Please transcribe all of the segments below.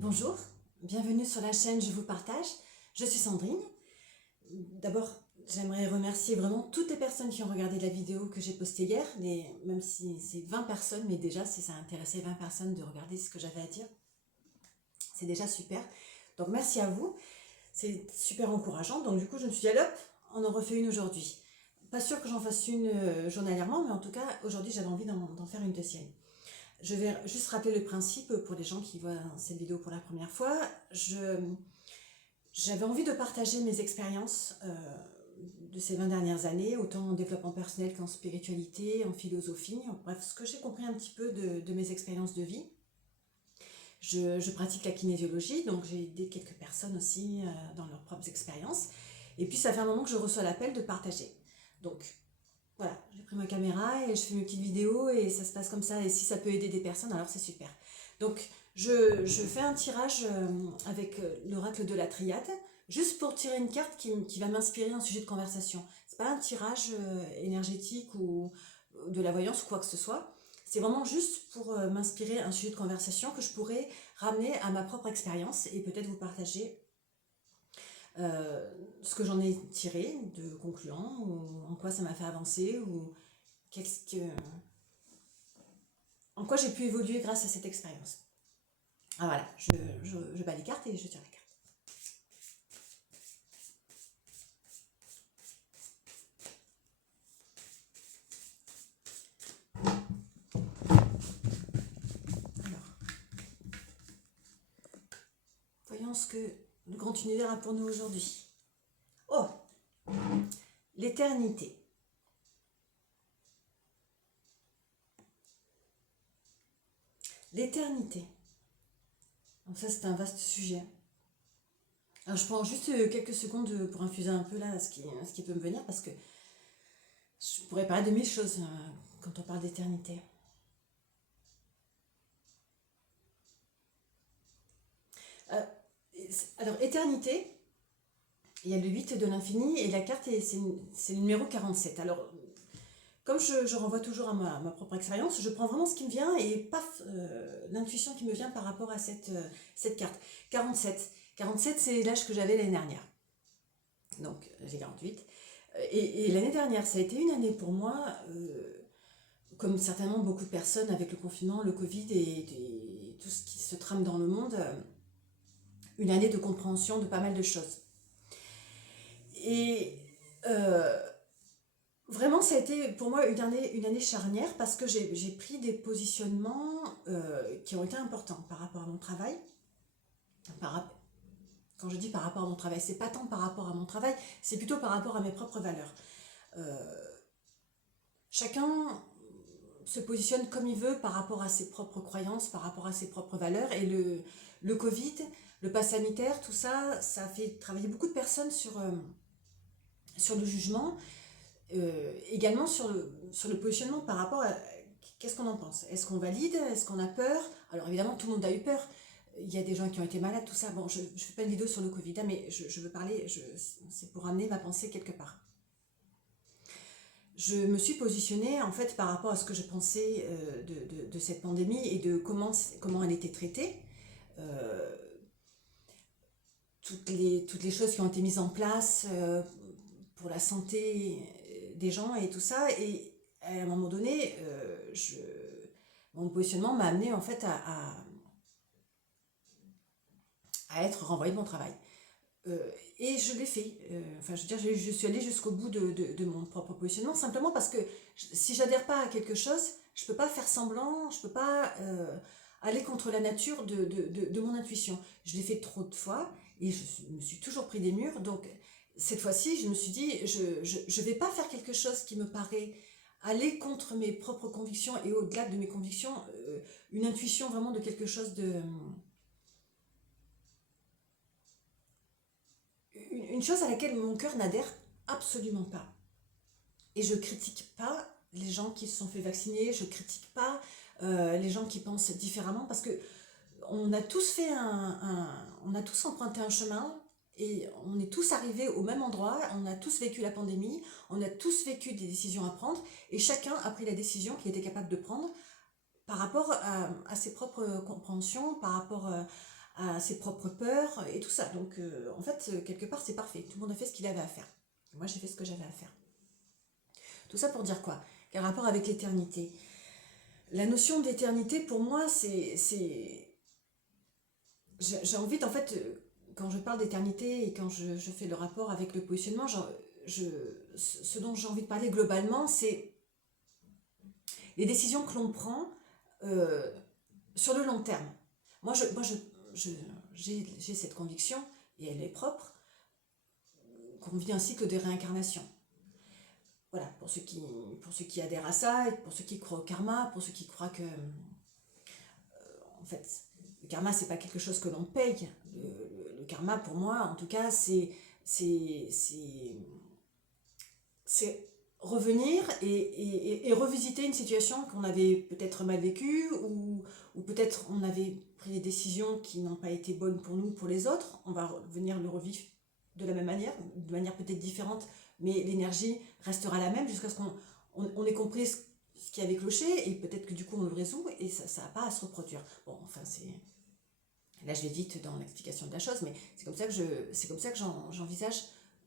Bonjour, bienvenue sur la chaîne Je vous partage. Je suis Sandrine. D'abord, j'aimerais remercier vraiment toutes les personnes qui ont regardé la vidéo que j'ai postée hier, même si c'est 20 personnes, mais déjà si ça a intéressé 20 personnes de regarder ce que j'avais à dire, c'est déjà super. Donc merci à vous, c'est super encourageant. Donc du coup je me suis dit, allez hop, on en refait une aujourd'hui. Pas sûr que j'en fasse une journalièrement, mais en tout cas aujourd'hui j'avais envie d'en faire une deuxième. Je vais juste rappeler le principe pour les gens qui voient cette vidéo pour la première fois. J'avais envie de partager mes expériences de ces 20 dernières années, autant en développement personnel qu'en spiritualité, en philosophie, bref, ce que j'ai compris un petit peu de mes expériences de vie. Je pratique la kinésiologie, donc j'ai aidé quelques personnes aussi dans leurs propres expériences. Et puis ça fait un moment que je reçois l'appel de partager. Donc voilà, j'ai pris ma caméra et je fais mes petites vidéos et ça se passe comme ça. Et si ça peut aider des personnes, alors c'est super. Donc, je fais un tirage avec l'oracle de la triade, juste pour tirer une carte qui va m'inspirer un sujet de conversation. C'est pas un tirage énergétique ou de la voyance ou quoi que ce soit. C'est vraiment juste pour m'inspirer un sujet de conversation que je pourrais ramener à ma propre expérience et peut-être vous partager ce que j'en ai tiré de concluant, ou en quoi ça m'a fait avancer, ou qu'est-ce que, en quoi j'ai pu évoluer grâce à cette expérience. Ah voilà, je bats les cartes et je tire la carte. Alors, voyons ce que le grand univers a pour nous aujourd'hui. Oh, l'éternité. L'éternité. Donc ça, c'est un vaste sujet. Alors, je prends juste quelques secondes pour infuser un peu là ce qui peut me venir, parce que je pourrais parler de mille choses quand on parle d'éternité. Euh, alors, éternité, il y a le 8 de l'infini et la carte, c'est le numéro 47. Alors, comme je renvoie toujours à ma propre expérience, je prends vraiment ce qui me vient et paf, l'intuition qui me vient par rapport à cette carte. 47. 47, c'est l'âge que j'avais l'année dernière. Donc, j'ai 48. Et l'année dernière, ça a été une année pour moi, comme certainement beaucoup de personnes avec le confinement, le Covid et tout ce qui se trame dans le monde, une année de compréhension de pas mal de choses. Et vraiment, ça a été pour moi une année charnière parce que j'ai pris des positionnements qui ont été importants par rapport à mon travail. Par, quand je dis par rapport à mon travail, c'est pas tant par rapport à mon travail, c'est plutôt par rapport à mes propres valeurs. Chacun se positionne comme il veut par rapport à ses propres croyances, par rapport à ses propres valeurs. Et le Covid, le pass sanitaire, tout ça, ça a fait travailler beaucoup de personnes sur le jugement, également sur le positionnement par rapport à qu'est-ce qu'on en pense. Est-ce qu'on valide? Est-ce qu'on a peur? Alors évidemment, tout le monde a eu peur. Il y a des gens qui ont été malades, tout ça. Bon, je ne fais pas une vidéo sur le Covid, hein, mais je veux parler, c'est pour amener ma pensée quelque part. Je me suis positionnée en fait par rapport à ce que je pensais de cette pandémie et de comment elle était traitée. Euh, toutes les choses qui ont été mises en place pour la santé des gens et tout ça. Et à un moment donné, mon positionnement m'a amené en fait à être renvoyée de mon travail. Et je l'ai fait. Enfin, je veux dire, je suis allée jusqu'au bout de mon propre positionnement, simplement parce que si j'adhère pas à quelque chose, je peux pas faire semblant, je peux pas aller contre la nature de mon intuition. Je l'ai fait trop de fois et je me suis toujours pris des murs. Donc, cette fois-ci, je me suis dit, je vais pas faire quelque chose qui me paraît aller contre mes propres convictions et au-delà de mes convictions, une intuition vraiment de quelque chose une chose à laquelle mon cœur n'adhère absolument pas. Et je critique pas les gens qui se sont fait vacciner, je critique pas les gens qui pensent différemment, parce que on a tous fait on a tous emprunté un chemin et on est tous arrivés au même endroit, on a tous vécu la pandémie, on a tous vécu des décisions à prendre et chacun a pris la décision qu'il était capable de prendre par rapport à ses propres compréhensions, par rapport à ses propres peurs et tout ça. Donc en fait, quelque part, c'est parfait. Tout le monde a fait ce qu'il avait à faire. Moi, j'ai fait ce que j'avais à faire. Tout ça pour dire quoi? Quel rapport avec l'éternité? La notion d'éternité, pour moi, j'ai envie, en fait, quand je parle d'éternité et quand je fais le rapport avec le positionnement, ce dont j'ai envie de parler globalement, c'est les décisions que l'on prend euh, sur le long terme. J'ai cette conviction, et elle est propre, qu'on vit un cycle de réincarnation. Voilà, pour ceux qui adhèrent à ça, et pour ceux qui croient au karma, pour ceux qui croient que, en fait, le karma, c'est pas quelque chose que l'on paye. Le karma, pour moi, en tout cas, c'est revenir et revisiter une situation qu'on avait peut-être mal vécue ou peut-être on avait pris des décisions qui n'ont pas été bonnes pour nous, pour les autres. On va venir le revivre de la même manière, de manière peut-être différente, mais l'énergie restera la même jusqu'à ce qu'on ait compris ce qui avait cloché et peut-être que du coup on le résout et ça n'a pas à se reproduire. Bon, enfin là je vais vite dans l'explication de la chose, mais c'est comme ça que j'envisage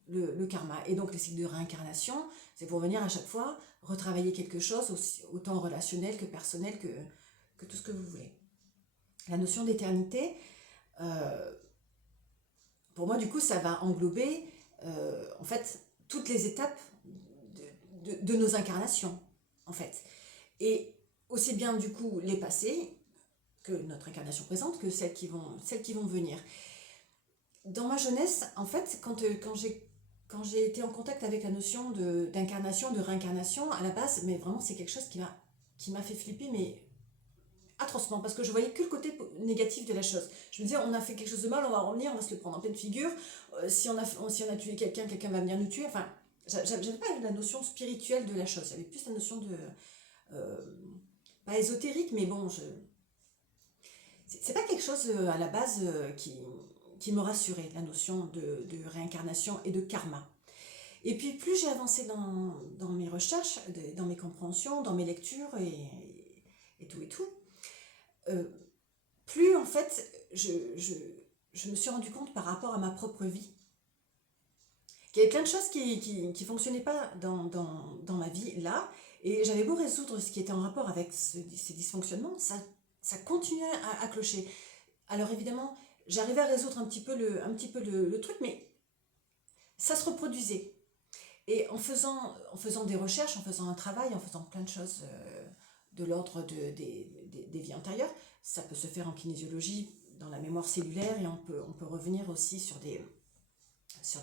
le karma. Et donc les cycles de réincarnation, c'est pour venir à chaque fois retravailler quelque chose, autant relationnel que personnel, que tout ce que vous voulez. La notion d'éternité, pour moi du coup ça va englober en fait toutes les étapes de nos incarnations en fait. Et aussi bien du coup les passés que notre incarnation présente, que celles qui vont venir. Dans ma jeunesse, en fait, quand j'ai été en contact avec la notion d'incarnation, de réincarnation, à la base, mais vraiment c'est quelque chose qui m'a fait flipper, mais atrocement, parce que je voyais que le côté négatif de la chose. Je me disais, on a fait quelque chose de mal, on va revenir, on va se le prendre en pleine figure, si on a tué quelqu'un, quelqu'un va venir nous tuer, enfin, j'avais pas la notion spirituelle de la chose, j'avais plus la notion de... pas ésotérique, mais bon, c'est pas quelque chose à la base qui me rassurait, la notion de réincarnation et de karma. Et puis plus j'ai avancé dans mes recherches, dans mes compréhensions, dans mes lectures et tout, plus en fait je me suis rendu compte par rapport à ma propre vie qu'il y avait plein de choses qui fonctionnaient pas dans ma vie là, et j'avais beau résoudre ce qui était en rapport avec ces dysfonctionnements, ça continuait à clocher. Alors évidemment, j'arrivais à résoudre un petit peu le truc, mais ça se reproduisait. Et en faisant des recherches, en faisant un travail, en faisant plein de choses de l'ordre des vies antérieures, ça peut se faire en kinésiologie, dans la mémoire cellulaire, et on peut revenir aussi sur des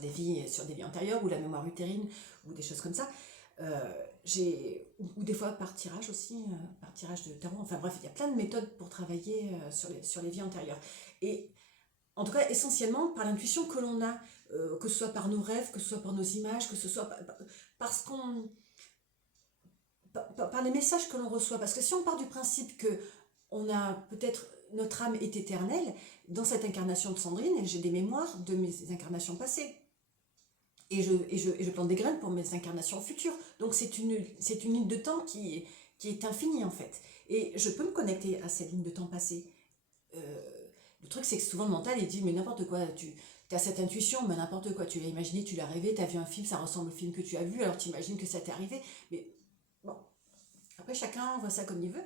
vies antérieures, ou la mémoire utérine, ou des choses comme ça. Ou des fois par tirage aussi, par tirage de tarot, enfin bref, il y a plein de méthodes pour travailler sur les vies antérieures. Et en tout cas, essentiellement par l'intuition que l'on a, que ce soit par nos rêves, que ce soit par nos images, que ce soit par les messages que l'on reçoit. Parce que si on part du principe que notre âme est éternelle, dans cette incarnation de Sandrine, j'ai des mémoires de mes incarnations passées. Et je plante des graines pour mes incarnations futures. Donc c'est une ligne de temps qui est infinie en fait. Et je peux me connecter à cette ligne de temps passée. Le truc c'est que souvent le mental il dit mais n'importe quoi, tu as cette intuition, mais n'importe quoi, tu l'as imaginé, tu l'as rêvé, tu as vu un film, ça ressemble au film que tu as vu, alors tu imagines que ça t'est arrivé. Mais bon, après chacun voit ça comme il veut.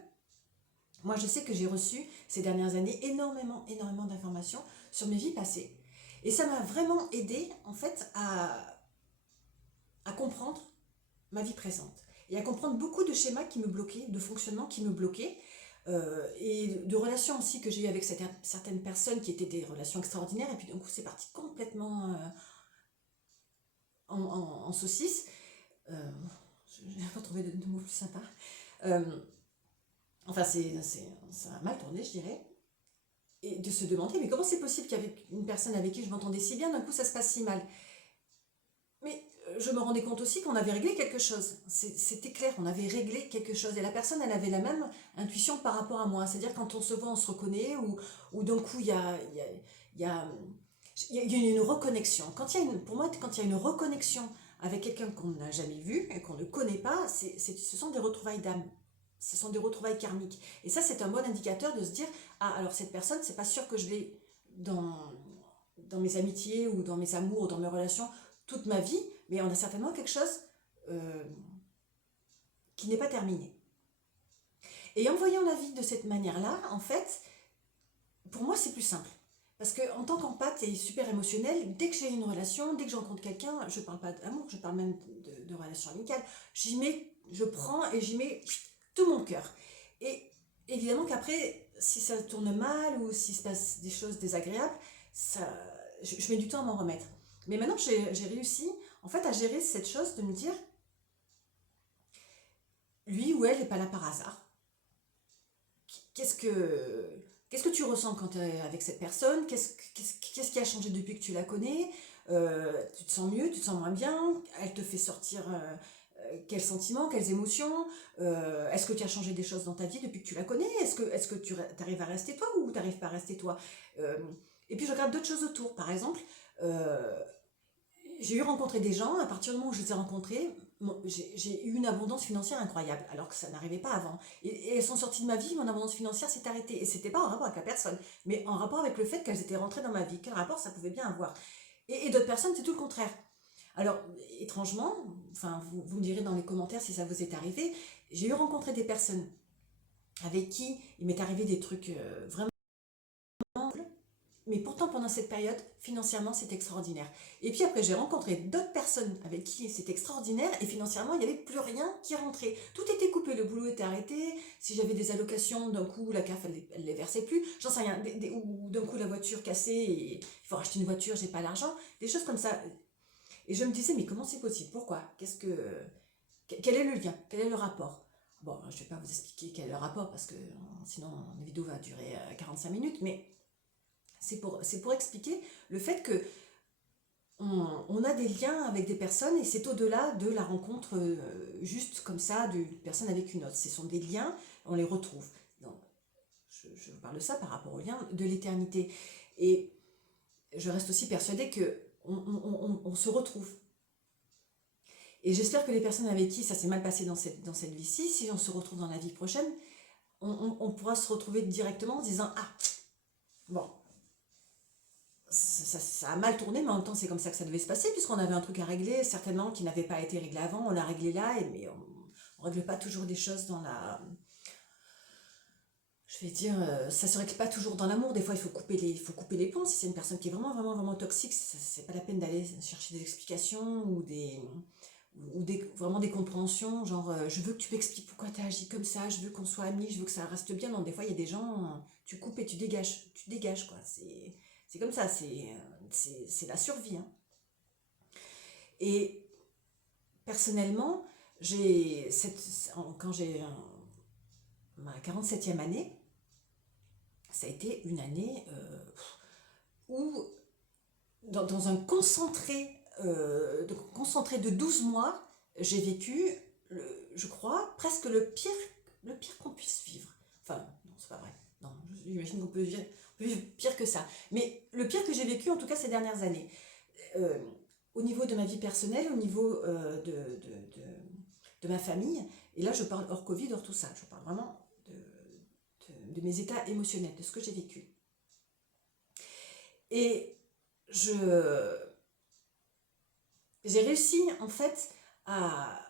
Moi je sais que j'ai reçu ces dernières années énormément d'informations sur mes vies passées. Et ça m'a vraiment aidé en fait à comprendre ma vie présente et à comprendre beaucoup de schémas qui me bloquaient, de fonctionnements qui me bloquaient, et de relations aussi que j'ai eues avec certaines personnes qui étaient des relations extraordinaires, et puis d'un coup c'est parti complètement en saucisse. Je n'ai pas trouvé de mots plus sympas. Enfin, ça a mal tourné, je dirais. Et de se demander, mais comment c'est possible qu'avec une personne avec qui je m'entendais si bien, d'un coup ça se passe si mal? Mais je me rendais compte aussi qu'on avait réglé quelque chose. C'était clair, on avait réglé quelque chose. Et la personne, elle avait la même intuition par rapport à moi. C'est-à-dire quand on se voit, on se reconnaît, ou d'un coup, il y a une reconnexion. Pour moi, quand il y a une reconnexion avec quelqu'un qu'on n'a jamais vu et qu'on ne connaît pas, ce sont des retrouvailles d'âme. Ce sont des retrouvailles karmiques. Et ça, c'est un bon indicateur de se dire, ah, alors cette personne, c'est pas sûr que je l'ai dans mes amitiés ou dans mes amours ou dans mes relations toute ma vie, mais on a certainement quelque chose euh, qui n'est pas terminé. Et en voyant la vie de cette manière-là, en fait, pour moi, c'est plus simple. Parce qu'en tant qu'empathe et super émotionnelle, dès que j'ai une relation, dès que je rencontre quelqu'un, je ne parle pas d'amour, je parle même de relations amicales, je prends et j'y mets tout mon cœur. Et évidemment qu'après, si ça tourne mal ou s'il se passe des choses désagréables, ça, je mets du temps à m'en remettre. Mais maintenant, j'ai réussi en fait à gérer cette chose de me dire, lui ou elle n'est pas là par hasard. Qu'est-ce que, qu'est-ce que tu ressens quand tu es avec cette personne? Qu'est-ce qui a changé depuis que tu la connais? Tu te sens mieux, tu te sens moins bien? Elle te fait sortir quels sentiments, quelles émotions? Est-ce que tu as changé des choses dans ta vie depuis que tu la connais? Est-ce que tu arrives à rester toi ou tu n'arrives pas à rester toi? Euh, et puis je regarde d'autres choses autour. Par exemple, euh, j'ai eu rencontré des gens, à partir du moment où je les ai rencontrés, j'ai eu une abondance financière incroyable, alors que ça n'arrivait pas avant. Et elles sont sorties de ma vie, mon abondance financière s'est arrêtée. Et c'était pas en rapport avec la personne, mais en rapport avec le fait qu'elles étaient rentrées dans ma vie. Quel rapport ça pouvait bien avoir? Et d'autres personnes, c'est tout le contraire. Alors, étrangement, enfin, vous me direz dans les commentaires si ça vous est arrivé, j'ai eu rencontré des personnes avec qui il m'est arrivé des trucs vraiment, mais pourtant, pendant cette période, financièrement, c'est extraordinaire. Et puis après, j'ai rencontré d'autres personnes avec qui c'est extraordinaire et financièrement, il n'y avait plus rien qui rentrait. Tout était coupé, le boulot était arrêté. Si j'avais des allocations, d'un coup, la CAF, elle ne les versait plus. J'en sais rien. Ou d'un coup, la voiture cassée et il faut racheter une voiture, j'ai pas l'argent. Des choses comme ça. Et je me disais, mais comment c'est possible? Pourquoi? Quel est le lien? Quel est le rapport? Bon, je ne vais pas vous expliquer quel est le rapport parce que sinon, la vidéo va durer 45 minutes, mais c'est pour expliquer le fait que on a des liens avec des personnes et c'est au-delà de la rencontre juste comme ça d'une personne avec une autre. Ce sont des liens, on les retrouve. Donc, je parle de ça par rapport aux liens de l'éternité. Et je reste aussi persuadée que on se retrouve. Et j'espère que les personnes avec qui ça s'est mal passé dans cette vie-ci, si on se retrouve dans la vie prochaine, on pourra se retrouver directement en se disant, ah, bon, ça a mal tourné, mais en même temps, c'est comme ça que ça devait se passer, puisqu'on avait un truc à régler, certainement, qui n'avait pas été réglé avant, on l'a réglé là, mais on ne règle pas toujours des choses dans la... Je vais dire, ça se règle pas toujours dans l'amour, des fois il faut couper les ponts, si c'est une personne qui est vraiment, vraiment, vraiment toxique, c'est pas la peine d'aller chercher des explications vraiment des compréhensions, genre, je veux que tu m'expliques pourquoi tu as agi comme ça, je veux qu'on soit amis, je veux que ça reste bien, non, des fois il y a des gens, tu coupes et tu dégages, quoi, c'est comme ça, c'est la survie, hein. Et personnellement, quand j'ai ma 47e année, ça a été une année où, dans un concentré de 12 mois, j'ai vécu, je crois, presque le pire qu'on puisse vivre. Enfin, non, c'est pas vrai. Non, j'imagine qu'on peut vivre pire que ça. Mais le pire que j'ai vécu, en tout cas ces dernières années. Euh, Au niveau de ma vie personnelle, au niveau de ma famille, et là je parle hors Covid, hors tout ça, je parle vraiment de mes états émotionnels, de ce que j'ai vécu. Et j'ai réussi en fait à,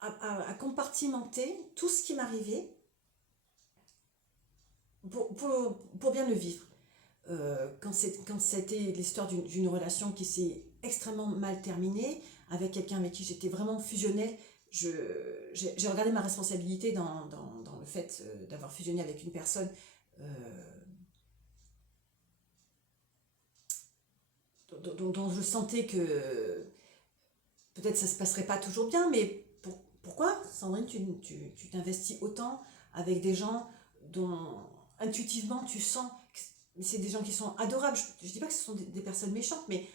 à compartimenter tout ce qui m'arrivait pour bien le vivre. Quand c'était l'histoire d'une relation qui s'est extrêmement mal terminée, avec quelqu'un avec qui j'étais vraiment fusionnelle, j'ai regardé ma responsabilité dans le fait d'avoir fusionné avec une personne dont je sentais que peut-être ça se passerait pas toujours bien, mais pourquoi, Sandrine, tu t'investis autant avec des gens dont intuitivement tu sens que c'est des gens qui sont adorables. Je dis pas que ce sont des personnes méchantes, mais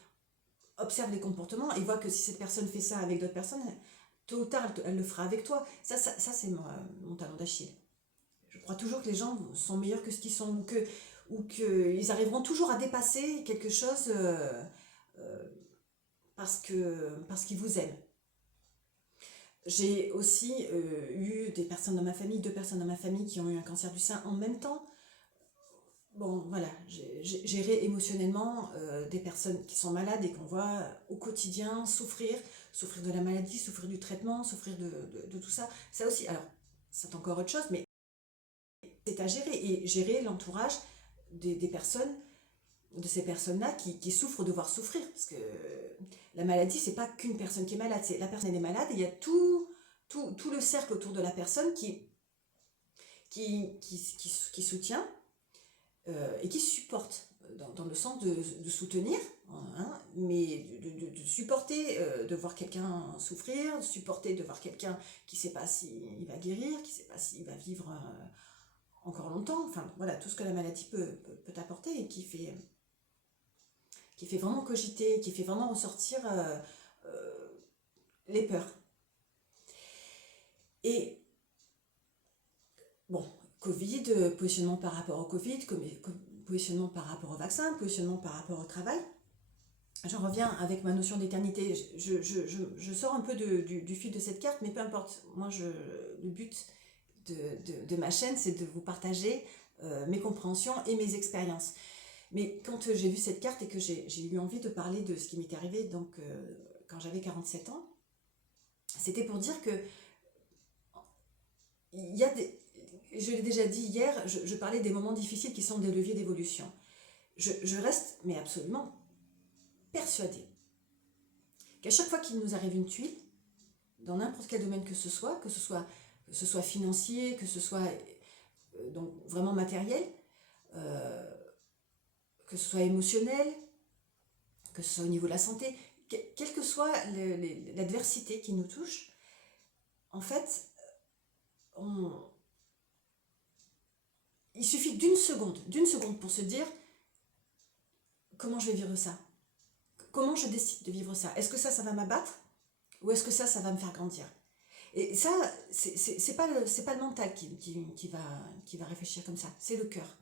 observe les comportements et voit que si cette personne fait ça avec d'autres personnes, tôt ou tard, elle le fera avec toi. Ça c'est mon talon d'Achille. Je crois toujours que les gens sont meilleurs que ce qu'ils sont ou qu'ils arriveront toujours à dépasser quelque chose euh, parce qu'ils vous aiment. J'ai aussi eu des personnes dans ma famille, deux personnes dans ma famille qui ont eu un cancer du sein en même temps. bon, voilà, gérer émotionnellement des personnes qui sont malades et qu'on voit au quotidien souffrir, souffrir de la maladie, souffrir du traitement, souffrir de tout ça. Ça aussi, alors, c'est encore autre chose, mais c'est à gérer. Et gérer l'entourage des personnes, de ces personnes-là qui souffrent de voir souffrir. Parce que la maladie, c'est pas qu'une personne qui est malade, c'est la personne elle est malade et il y a tout le cercle autour de la personne qui soutient et qui supporte, dans le sens de soutenir, hein, mais de supporter, de voir quelqu'un souffrir, de supporter de voir quelqu'un qui ne sait pas s'il va guérir, qui ne sait pas s'il va vivre encore longtemps, enfin voilà, tout ce que la maladie peut apporter et qui fait vraiment cogiter, qui fait vraiment ressortir les peurs. Et bon, Covid, positionnement par rapport au Covid, positionnement par rapport au vaccin, positionnement par rapport au travail. J'en reviens avec ma notion d'éternité. Je sors un peu du fil de cette carte, mais peu importe. Moi, le but de ma chaîne, c'est de vous partager mes compréhensions et mes expériences. Mais quand j'ai vu cette carte et que j'ai eu envie de parler de ce qui m'était arrivé donc, quand j'avais 47 ans, c'était pour dire que il y a des, je l'ai déjà dit hier, je parlais des moments difficiles qui sont des leviers d'évolution. Je reste, mais absolument, persuadée qu'à chaque fois qu'il nous arrive une tuile, dans n'importe quel domaine que ce soit financier, que ce soit donc vraiment matériel, euh, que ce soit émotionnel, que ce soit au niveau de la santé, quelle que soit l'adversité qui nous touche, en fait, il suffit d'une seconde pour se dire comment je vais vivre ça, comment je décide de vivre ça. Est-ce que ça va m'abattre ou est-ce que ça va me faire grandir? Et ça, c'est pas le mental qui va réfléchir comme ça, c'est le cœur.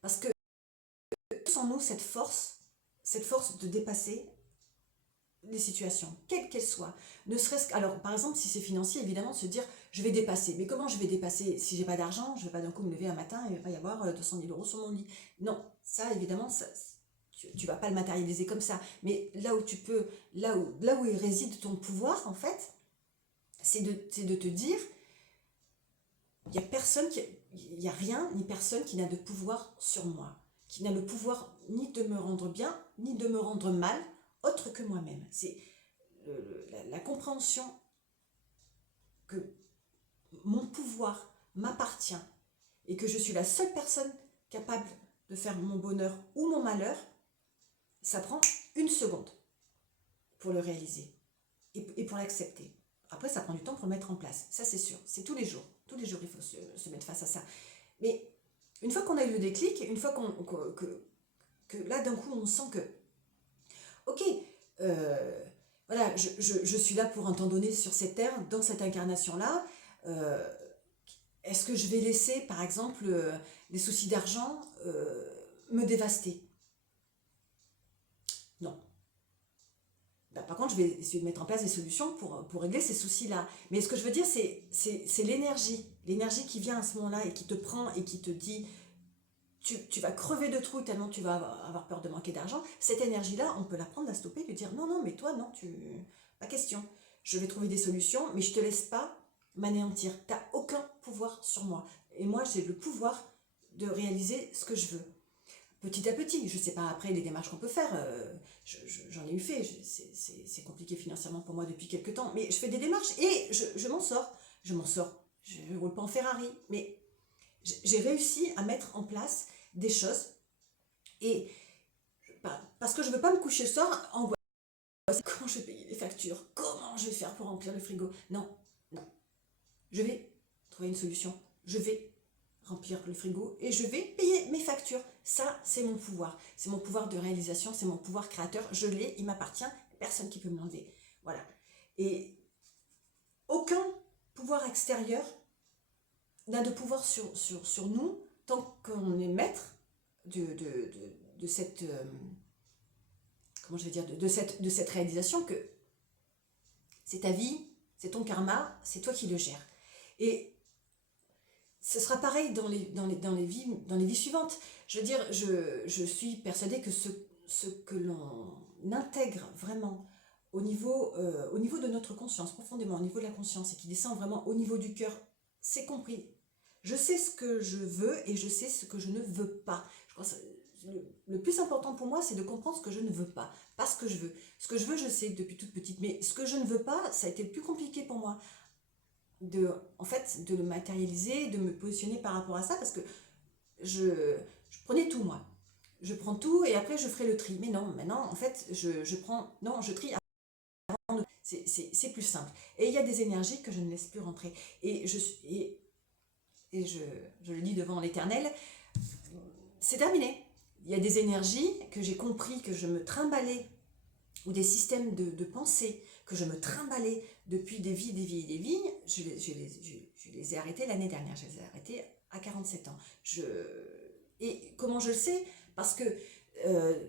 Parce que tous en nous cette force de dépasser les situations, quelles qu'elles soient. Ne serait-ce que, alors par exemple, si c'est financier, évidemment, se dire je vais dépasser. Mais comment je vais dépasser? Si j'ai pas d'argent, je vais pas d'un coup me lever un matin et il va pas y avoir 200 000 € sur mon lit. Non, ça évidemment, tu vas pas le matérialiser comme ça. Mais là où tu peux, là où il réside ton pouvoir, en fait, c'est de te dire il y a personne il y a rien ni personne qui n'a de pouvoir sur moi, qui n'a le pouvoir ni de me rendre bien ni de me rendre mal autre que moi-même. C'est la compréhension que mon pouvoir m'appartient et que je suis la seule personne capable de faire mon bonheur ou mon malheur. Ça prend une seconde pour le réaliser et pour l'accepter. Après, ça prend du temps pour le mettre en place, ça c'est sûr, c'est tous les jours. Tous les jours, il faut se mettre face à ça. Mais une fois qu'on a eu le déclic, une fois que là, d'un coup, on sent que, ok, voilà, je suis là pour un temps donné sur cette terre, dans cette incarnation-là. Est-ce que je vais laisser, par exemple, les soucis d'argent me dévaster? Non. Ben, par contre, je vais essayer de mettre en place des solutions pour régler ces soucis-là. Mais ce que je veux dire, c'est l'énergie. L'énergie qui vient à ce moment-là et qui te prend et qui te dit tu vas crever de trous tellement tu vas avoir peur de manquer d'argent. Cette énergie-là, on peut la prendre, la stopper, lui dire non, non, mais toi, non, pas question. Je vais trouver des solutions, mais je ne te laisse pas m'anéantir. Tu n'as aucun pouvoir sur moi. Et moi, j'ai le pouvoir de réaliser ce que je veux. Petit à petit, je ne sais pas après les démarches qu'on peut faire, j'en ai eu fait, c'est compliqué financièrement pour moi depuis quelques temps, mais je fais des démarches et je m'en sors. Je m'en sors. Je ne roule pas en Ferrari, mais j'ai réussi à mettre en place des choses et parce que je ne veux pas me coucher le soir en comment je vais payer les factures, comment je vais faire pour remplir le frigo. Non, non. Je vais trouver une solution. Je vais remplir le frigo et je vais payer mes factures. Ça, c'est mon pouvoir. C'est mon pouvoir de réalisation, c'est mon pouvoir créateur. Je l'ai, il m'appartient, personne qui peut me l'enlever. Voilà. Et aucun pouvoir extérieur n'a de pouvoir sur nous tant qu'on est maître de cette comment je vais dire de cette réalisation que c'est ta vie, c'est ton karma, c'est toi qui le gères. Et ce sera pareil dans les vies suivantes. Je veux dire, je suis persuadée que ce que l'on intègre vraiment au niveau de notre conscience, profondément au niveau de la conscience, et qui descend vraiment au niveau du cœur, c'est compris. Je sais ce que je veux et je sais ce que je ne veux pas. Je crois que le plus important pour moi, c'est de comprendre ce que je ne veux pas ce que je veux. Ce que je veux, je sais depuis toute petite, mais ce que je ne veux pas, ça a été le plus compliqué pour moi en fait, de le matérialiser, de me positionner par rapport à ça, parce que je prenais tout, moi. Je prends tout et après je ferai le tri. Mais non, maintenant, en fait, je prends, non, je trie avant de, c'est plus simple. Et il y a des énergies que je ne laisse plus rentrer. Et et je le dis devant l'Éternel, c'est terminé. Il y a des énergies que j'ai compris que je me trimballais, ou des systèmes de pensée que je me trimballais depuis des vies, des vies et des vies, je les ai arrêtés l'année dernière. Je les ai arrêtés à 47 ans. Et comment je le sais? Euh,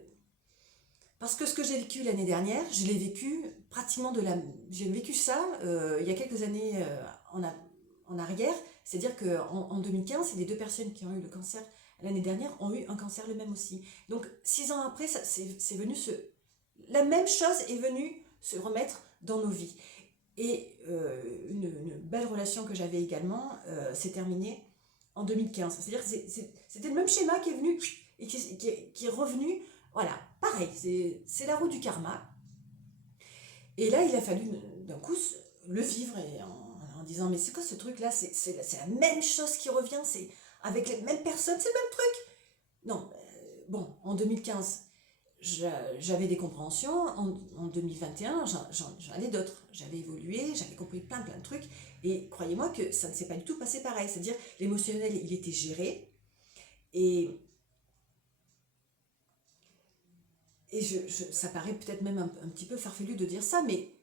parce que ce que j'ai vécu l'année dernière, je l'ai vécu pratiquement j'ai vécu ça il y a quelques années en arrière. C'est-à-dire qu'en 2015, les deux personnes qui ont eu le cancer l'année dernière ont eu un cancer le même aussi. Donc 6 ans après, c'est venu la même chose est venue se remettre dans nos vies. Et une belle relation que j'avais également s'est terminée en 2015. C'est-à-dire que c'était le même schéma qui est venu et qui est revenu. Voilà, pareil, c'est la roue du karma. Et là, il a fallu d'un coup le vivre en disant, mais c'est quoi ce truc-là? C'est la même chose qui revient, c'est avec les mêmes personnes, c'est le même truc. Non, bon, en 2015, j'avais des compréhensions. En 2021, j'en avais d'autres. J'avais évolué, j'avais compris plein de trucs. Et croyez-moi que ça ne s'est pas du tout passé pareil. C'est-à-dire, l'émotionnel, il était géré. Et ça paraît peut-être même un petit peu farfelu de dire ça, mais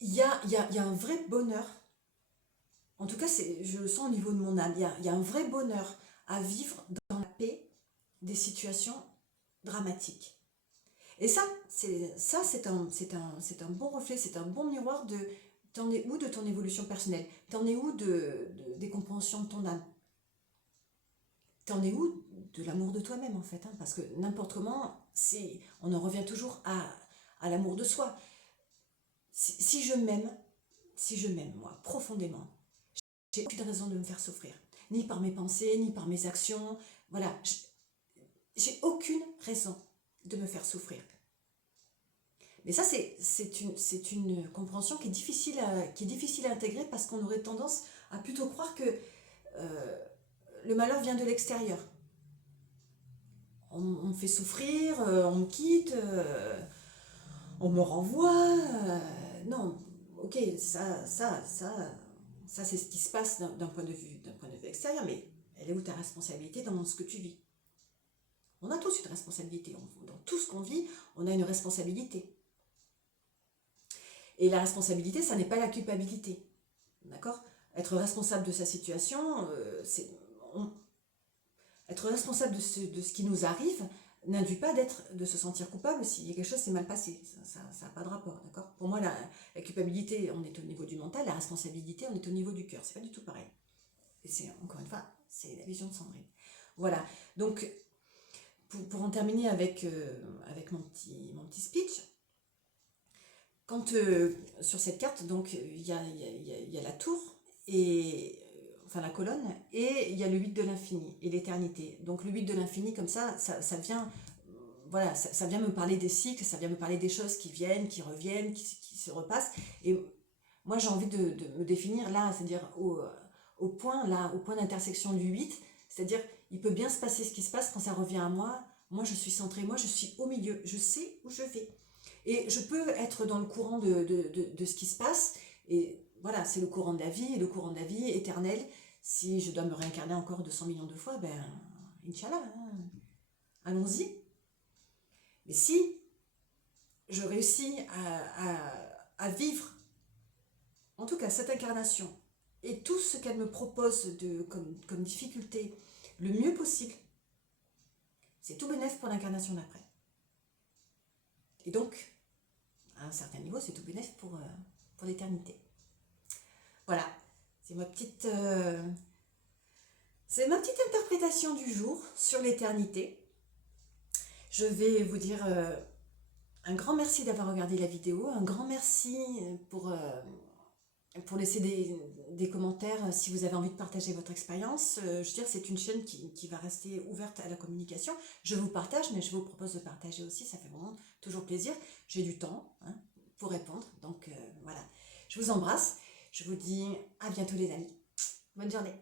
il y a un vrai bonheur. En tout cas, je le sens au niveau de mon âme. Il y a un vrai bonheur à vivre dans la paix des situations dramatiques. Et ça, c'est un bon reflet, c'est un bon miroir de t'en es où de ton évolution personnelle, t'en es où des compréhensions de ton âme, t'en es où de l'amour de toi-même en fait, hein, parce que n'importe comment, on en revient toujours à l'amour de soi. Si je m'aime, moi, profondément, j'ai aucune raison de me faire souffrir, ni par mes pensées, ni par mes actions, voilà, j'ai aucune raison de me faire souffrir. Mais ça, c'est une compréhension qui est difficile à intégrer parce qu'on aurait tendance à plutôt croire que le malheur vient de l'extérieur. On me fait souffrir, on me quitte, on me renvoie. Non, ok, ça c'est ce qui se passe d'un point de vue extérieur, mais elle est où ta responsabilité dans ce que tu vis? On a tous une responsabilité. Dans tout ce qu'on vit, on a une responsabilité. Et la responsabilité, ça n'est pas la culpabilité. D'accord? Être responsable de sa situation, être responsable de ce qui nous arrive n'induit pas de se sentir coupable s'il y a quelque chose qui s'est mal passé. Ça n'a pas de rapport. D'accord? Pour moi, la culpabilité, on est au niveau du mental, la responsabilité, on est au niveau du cœur. C'est pas du tout pareil. Et encore une fois, c'est la vision de Sandrine. Voilà. Donc, pour en terminer avec mon petit speech, quand sur cette carte, donc il y a la tour et enfin la colonne, et il y a le 8 de l'infini et l'éternité. Donc le 8 de l'infini, comme ça vient, voilà, ça vient me parler des cycles, ça vient me parler des choses qui viennent, qui reviennent, qui se repassent. Et moi j'ai envie de me définir là, c'est-à-dire au point d'intersection du 8, c'est-à-dire il peut bien se passer ce qui se passe quand ça revient à moi. Moi je suis centrée, moi je suis au milieu, je sais où je vais. Et je peux être dans le courant de ce qui se passe, et voilà, c'est le courant de la vie, et le courant de la vie éternel. Si je dois me réincarner encore 200 millions de fois, ben, Inch'Allah, hein, allons-y. Mais si je réussis à vivre, en tout cas cette incarnation, et tout ce qu'elle me propose comme difficulté, le mieux possible, c'est tout bénéf pour l'incarnation d'après. Et donc, à un certain niveau, c'est tout bénéf pour l'éternité. Voilà, C'est c'est ma petite interprétation du jour sur l'éternité. Je vais vous dire un grand merci d'avoir regardé la vidéo, un grand merci pour laisser des commentaires si vous avez envie de partager votre expérience. Je veux dire, c'est une chaîne qui va rester ouverte à la communication. Je vous partage, mais je vous propose de partager aussi, ça fait vraiment toujours plaisir. J'ai du temps hein, pour répondre, donc voilà. Je vous embrasse, je vous dis à bientôt les amis. Bonne journée.